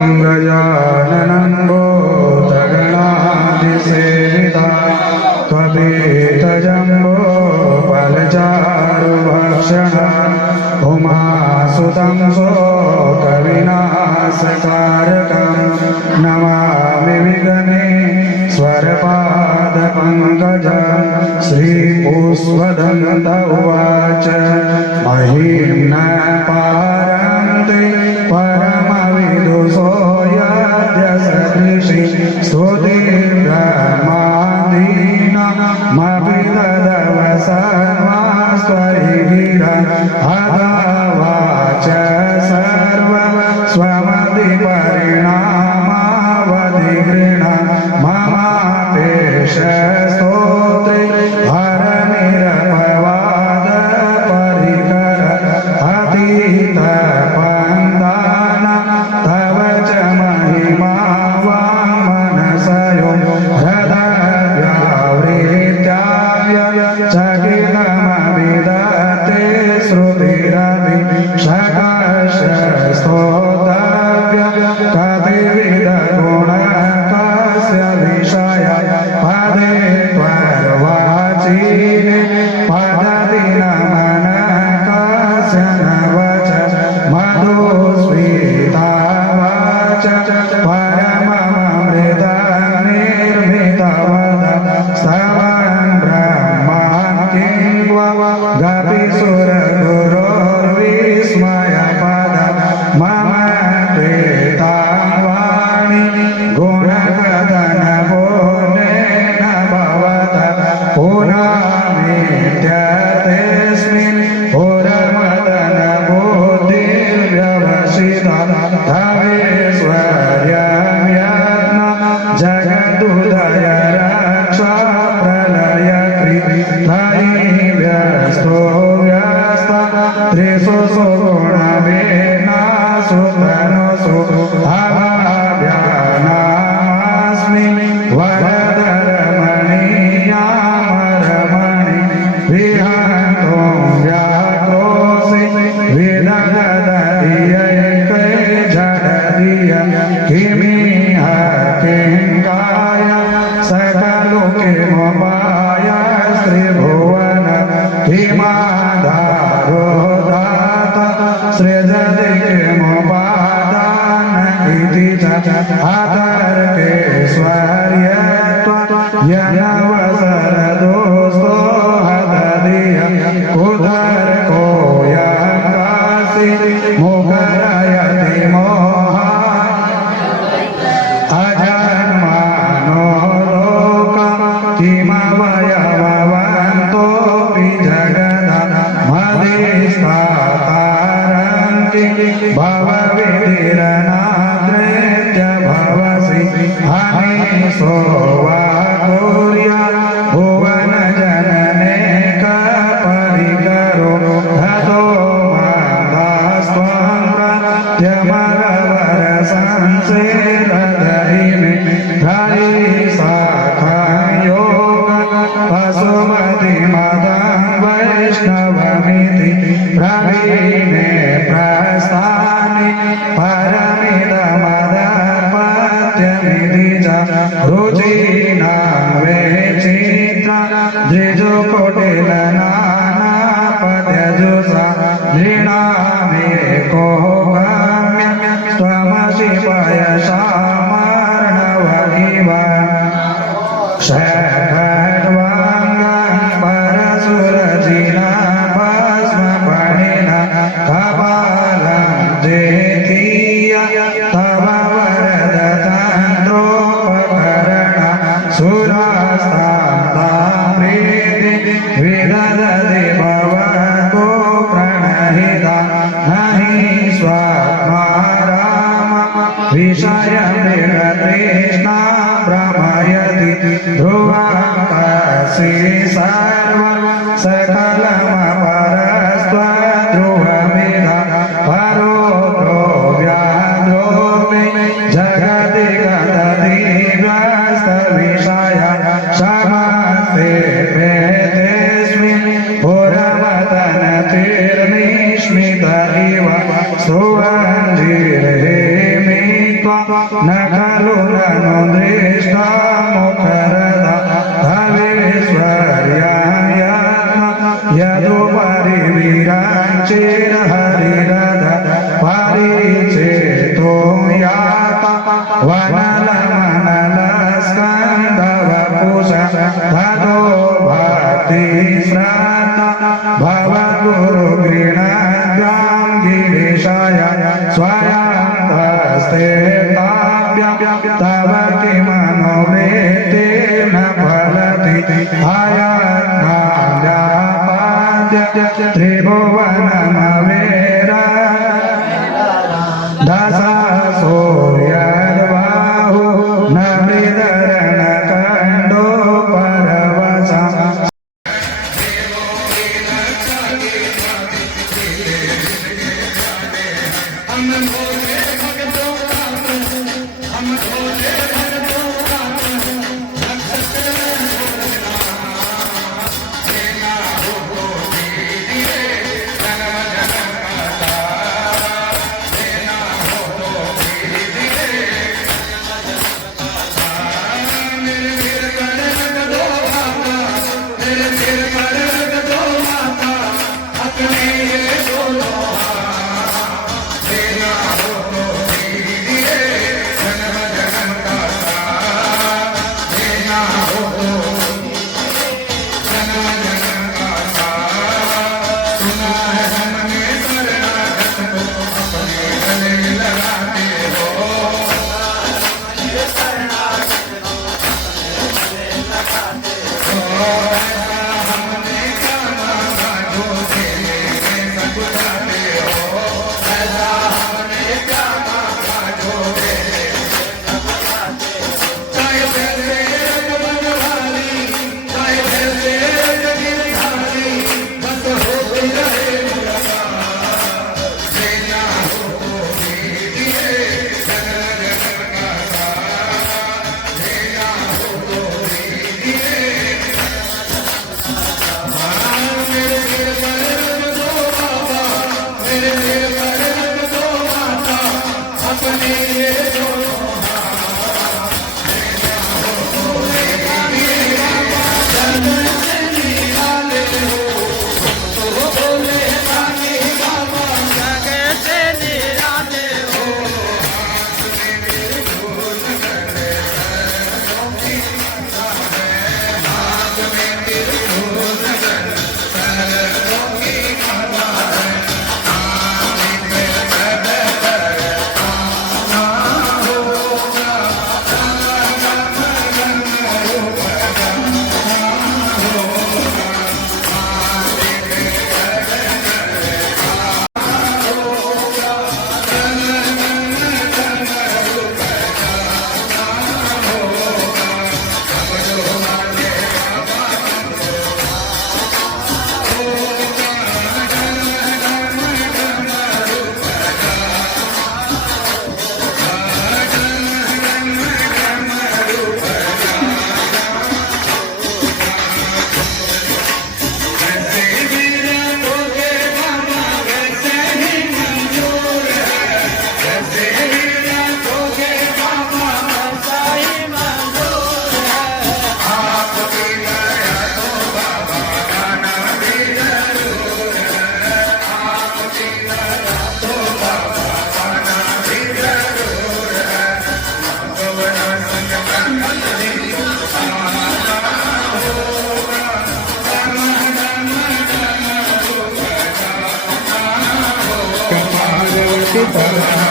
गजाननं भूतगणाधिसेविता त्वदितजम्बोफलचारुभक्षणा उमासुतं शोकविनाशकारकं नमामि विघ्नेश्वरपादपङ्कजं श्रीपुष्पदन्त उवाच महीं न पारन्ति परमविदुषो यद्यसदृशि स्तुतिर्ब्रह्मादीनामपि तदव सर्वास्त्वरिगिरा अदावाच सर्वस्वमतिपरिणामावधिगृह्ण ममापेश स्तोत्रे हरनिरपवाद परिकर अतीतपन्दान तव च महिमा वामनसयो हृदव्यावृत्याव्य चकितमविदते श्रुतिरपि शकशस्तोतव्य कतिविधगुणकस्य विषय पदे त्वर्वाचीने पदति नमनकस्य न वच मधुस्मितावाच परममृतनिर्मितवद स्तवन् ब्रह्मान् किं गपिसुरगुरोर्विस्मयपद मम प्रेतां वाणि गुणकथनपूर्णेन भवत पुरामेत्यतेऽस्मिन् पुरमदनबुद्धिर्व्यवसिता तवेश्वर्यं जगदुदय रक्षा प्रलयकृति व्यस्तो व्यस्त त्रिषु सुगुणवेनासु तनुषु अभाव्यानामस्मि वरदरमणीयामरमणि विहन्तो व्याक्रोशि विदधदधियैकै जडधिय किमिह किङ्काय सकलो किमुपाय श्रीभुवन किमाधारो दाता सृजति किमुपादान इति च अतर्केश्वर्यत्वयनवसरदोषो हदधिय उदरको यङ्कासि मुखरयति मोहान् अजन्मानो लोकं किमवयववन्तोऽपि जगदमधिष्ठातारं किं भवविधिरनादृत्य भवसि हनीशो वा कुर्यात् भुवनजनने कपरिकरो हतो मादास्त्वं प्रत्यमरवरसंसेदधरिमे हरिशाखायोग पशुमतिमदं वैष्णवमिति प्रवीणे प्रस्थाने परमिदमदपत्यमिति च रुचीनां वेचित्रा द्विजुकोटिलनानापद्यजुषा नृणामेको गम्य त्वमसि पयसामर्णव इव षड्वाङ्गं परशुरजिना भस्मफणिना कपालं देतीय तव वरदतन्त्रोपकरण सुरास्ताम्रीति विदधति भवतो प्रणहिता नहि स्वात्माराम विषयमृगतृष्णा भ्रमयति ध्रुवं सर्वं सकलमपरस्त्वध्रुवमिद परो द्रोव्याद्रोमे जगति गतधिव्यस्तविषय समस्ते भेदेऽस्मिन् पुरमदनतिर्निश्मित इव सुवञ्जीर्हेमित्वा न खलु ननु दृष्टा मुखरधवेश्वर्याय यदुपरि विराञ्चिरहरिरथ परिचेतो याता वनलमनलस्कन्धवपुष धतो भक्तिश्रद्धा भवगुरुगृणाभ्यां गिरीशाय स्वयं हस्ते ताभ्यां तव किमनुवृत्तिर्न फलति आयत्नाद्यापाद्य त्रिभुवननवेर दशसो यद्बाहु न मृदरणकण्डो परवशम्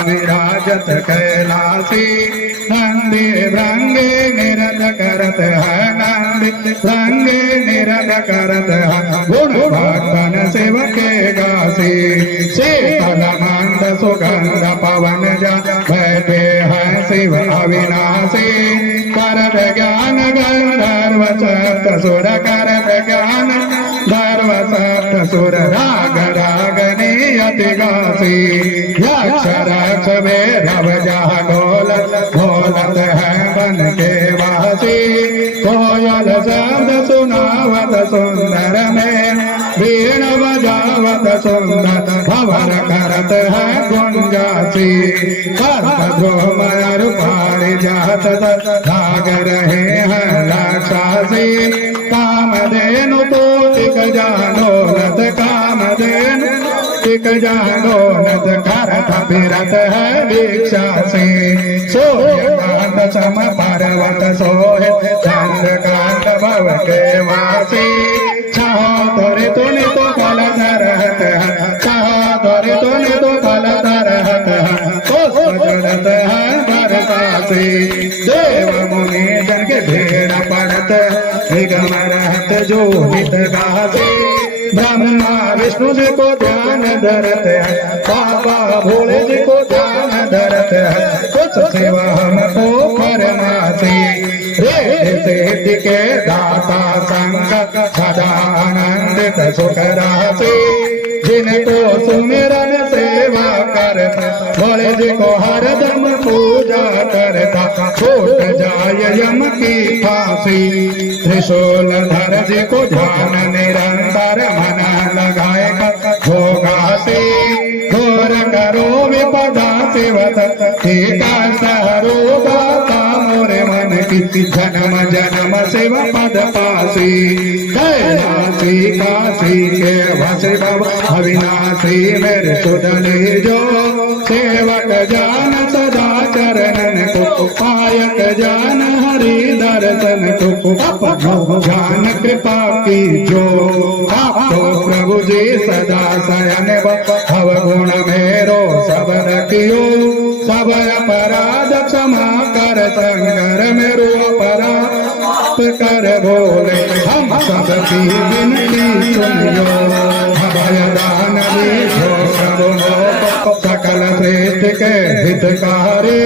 विराजत कैलासी नंदी भृंगे निरत करत है नंदी भृंगे निरत करत है गुण भक्तन सेवके गासी शीतल मंद सुगंध पवन जा बैठे हैं शिव अविनाशी करत ज्ञान गंधर्व सप्त सुर करत ज्ञान धर्व सप्त सुर राग रागनी अति गासी यक्ष रक्ष भैरव जह ढोलत ढोलत है बन के वासी कोयल शब्द सुनावत सुंदर में वीण बजावत सुंदर भव भवर करत है गुंजासी ध्रुवमर पारिजात भाग रहे हैं राक्षसी कामधेनु तोटिक जानो नत कामधेनु टिक जानो नत करत फिरत है भिक्षा से सूर्यकांत सम पर्वत सोहे चंद्रकांत भव के वासी छहो तोरे तूने तो कल रहत है छहो तोरे तूने तो कल रहत है तो सजरत है बरसासी देव मुनि जन के भेड़ पड़त निगम रहत जो हित गासी ब्रह्मा विष्णु जी को ध्यान धरत है बाबा भोले जी को ध्यान धरत है कुछ सेवा हमको करनासी सिद्धि के दाता संग सदा आनंदित सुख राशि जिनको सुमिरन सेवा करता भोले जी को हरदम पूजा करता छूट जाय यम की फांसी त्रिशूल धर जी को ध्यान निरंतर मन लगाएगा होगा से घोर करो विपदा सेवत टीका सरोगा मोरे मन की जन्म जन्म शिव पद पासी कैलासी काशी के वसी बाबा अविनाशी मेरे सुधन जो सेवक जान सदा चरणन को पायक जान हरि दर्शन को अपनो जान कृपा की जो आपको प्रभु जी सदा शयन भव गुण मेरो सब रखियो सब अपराध क्षमा कर संगर मेरो अपराध कर बोले हम सब की विनती सुनियो भय दान दीजो प्रभु सकल श्रेष्ठ के हितकारी।